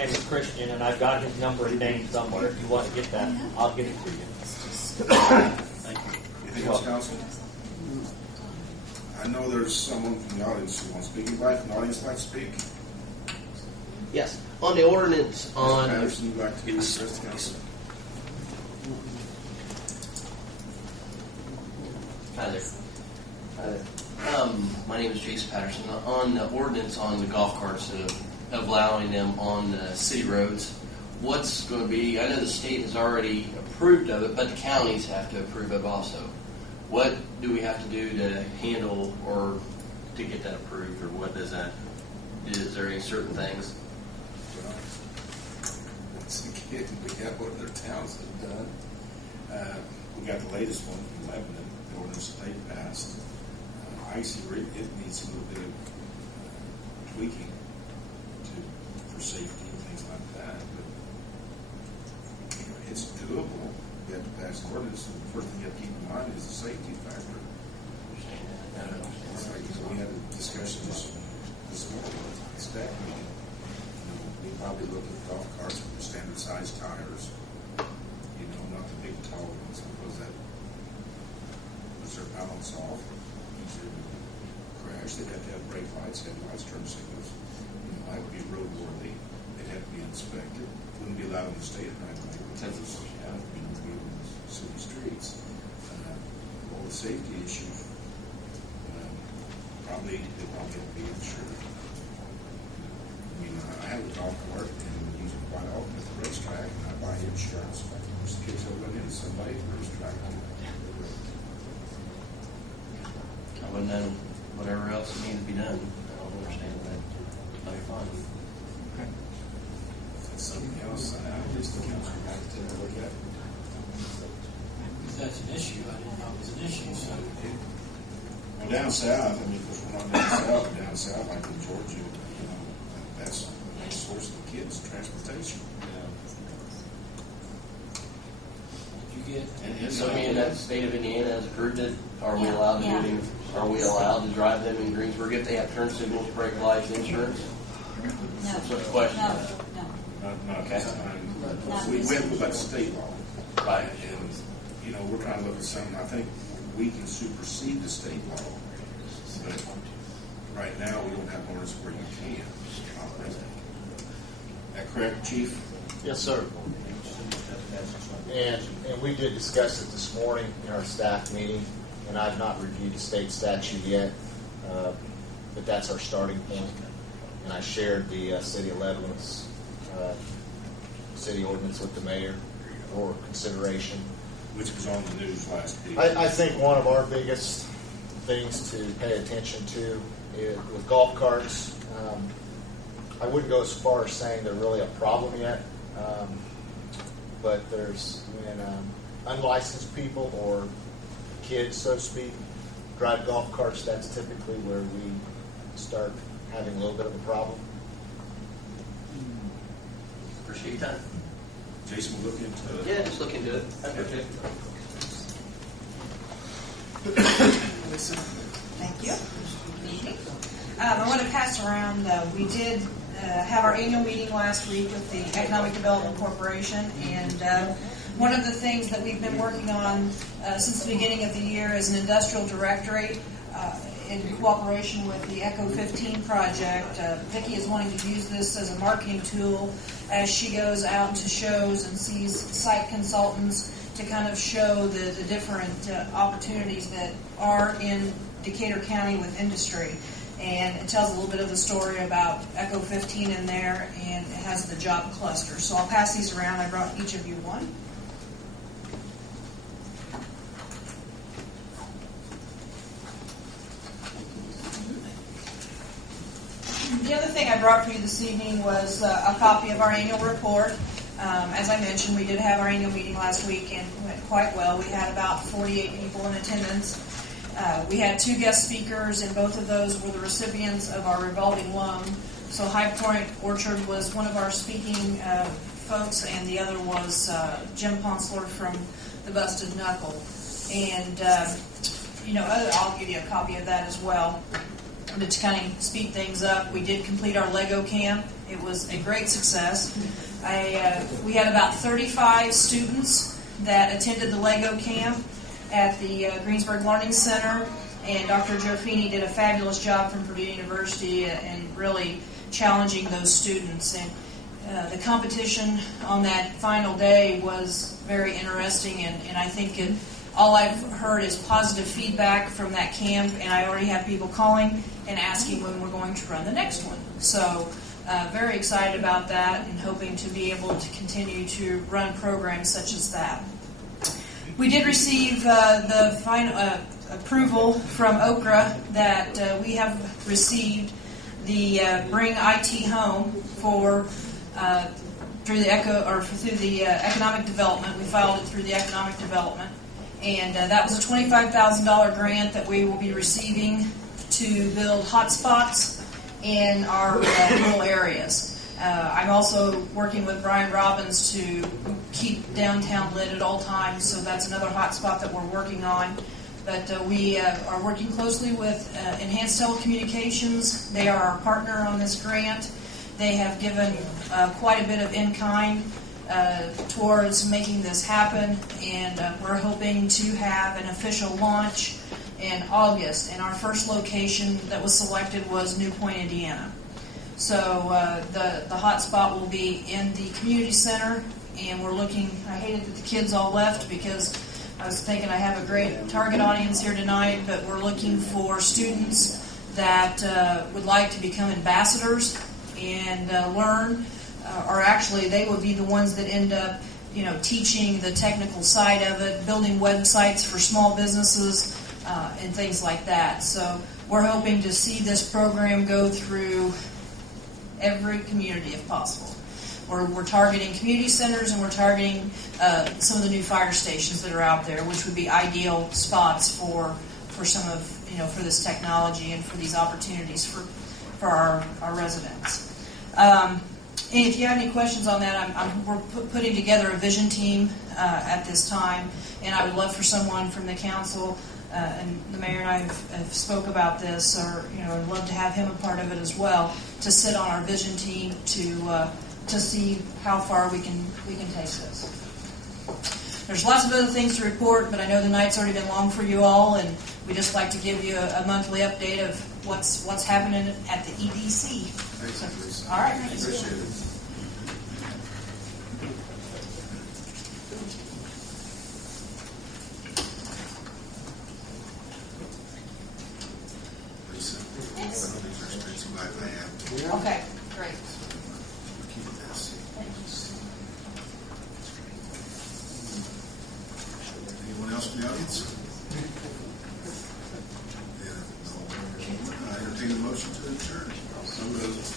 name is Christian, and I've got his number and name somewhere. If you want to get that, I'll get it to you. Thank you. Anything else, Council? I know there's someone from the audience who wants to speak. Anybody from the audience like to speak? Yes. On the ordinance on... Mr. Patterson, you'd like to give us address to Council? Hi there. My name is Jason Patterson. On the ordinance on the golf carts, of allowing them on city roads, what's going to be, I know the state has already approved of it, but the counties have to approve of it also. What do we have to do to handle or to get that approved, or what does that, is there any certain things? Well, once again, we have what other towns have done. We got the latest one from Lebanon, the ordinance that they passed. I see it needs a little bit of tweaking for safety and things like that. But it's doable. You have to pass an ordinance. The first thing you have to keep in mind is the safety factor. It's like, we had a discussion this morning with the staff meeting. We probably look at golf carts with standard size tires. Not the big tall ones, because that puts their balance off. Crash. They'd have to have brake lights, headlights, turn signals. That would be roadworthy. They'd have to be inspected. Wouldn't be allowed in the state right away because it's be on the city streets. All the safety issues they probably have to be insured. I have a golf cart and use it quite often at the racetrack, and I buy insurance. Most kids will run into somebody at the racetrack. I wouldn't know whatever else needs to be done. I don't understand that. That'd be fine. Okay. If that's something else, I just the council would have to take a look at. If that's an issue, I didn't know it was an issue, so. Well, down south, because we're not down south, but down south, like in Georgia, that's the main source of the kids' transportation. You get, So, that state of Indiana has approved it. Are we allowed to do it? Are we allowed to drive them in Greensburg if they have turn signals, brake lights, insurance? No. That's what the question No. is. No. Not this time. We went with that state law. Right. And, we're trying to look at something, I think we can supersede the state law. But right now, we don't have orders where you can operate. Is that correct, Chief? Yes, sir. And we did discuss it this morning in our staff meeting, and I've not reviewed the state statute yet, but that's our starting point. And I shared the City of Lebanon's city ordinance with the mayor for consideration. Which was on the news last week. I think one of our biggest things to pay attention to is with golf carts. I wouldn't go as far as saying they're really a problem yet, but there's when unlicensed people or kids, so to speak, drive golf carts. That's typically where we start having a little bit of a problem. Appreciate your time. Jason will look into it. Yeah, just look into it. Okay. Thank you. I want to pass around, we did have our annual meeting last week with the Economic Development Corporation, and one of the things that we've been working on since the beginning of the year is an industrial directory in cooperation with the Echo 15 project. Vicki is wanting to use this as a marketing tool as she goes out into shows and sees site consultants to kind of show the different opportunities that are in Decatur County with industry. And it tells a little bit of the story about Echo 15 in there, and it has the job cluster. So I'll pass these around. I brought each of you one. The other thing I brought for you this evening was a copy of our annual report. As I mentioned, we did have our annual meeting last week, and it went quite well. We had about 48 people in attendance. We had 2 guest speakers, and both of those were the recipients of our revolving loan. So High Point Orchard was one of our speaking folks, and the other was Jim Ponsler from the Busted Knuckle. And, I'll give you a copy of that as well. but to kind of speed things up, we did complete our Lego camp. It was a great success. We had about 35 students that attended the Lego camp at the Greensburg Learning Center, and Dr. Giorfini did a fabulous job from Purdue University in really challenging those students. And the competition on that final day was very interesting, and I think all I've heard is positive feedback from that camp, and I already have people calling and asking when we're going to run the next one. So very excited about that and hoping to be able to continue to run programs such as that. We did receive the final approval from Okra that we have received the Bring IT Home for through the economic development. We filed it through the economic development, and that was a $25,000 grant that we will be receiving to build hotspots in our rural areas. I'm also working with Brian Robbins to keep downtown lit at all times, so that's another hotspot that we're working on. But we are working closely with Enhanced Telecommunications. They are our partner on this grant. They have given quite a bit of in-kind towards making this happen, and we're hoping to have an official launch in August. And our first location that was selected was New Point, Indiana. So the hotspot will be in the community center, and we're looking. I hated that the kids all left because I was thinking I have a great target audience here tonight, but we're looking for students that would like to become ambassadors and learn, or actually they would be the ones that end up, teaching the technical side of it, building websites for small businesses and things like that. So we're hoping to see this program go through every community if possible. We're targeting community centers, and we're targeting some of the new fire stations that are out there, which would be ideal spots for some of for this technology and for these opportunities for our residents. And if you have any questions on that, we're putting together a vision team at this time, and I would love for someone from the council, and the mayor and I have spoke about this, or I'd love to have him a part of it as well, to sit on our vision team to see how far we can take this. There's lots of other things to report, but I know the night's already been long for you all, and we just like to give you a monthly update of what's happening at the EDC. Thanks, Lisa. All right. Appreciate it. Lisa, I don't think there's been somebody I have. Okay, great. Keep this. Anyone else in the audience? Yeah, no. I entertain a motion to adjourn. So moved.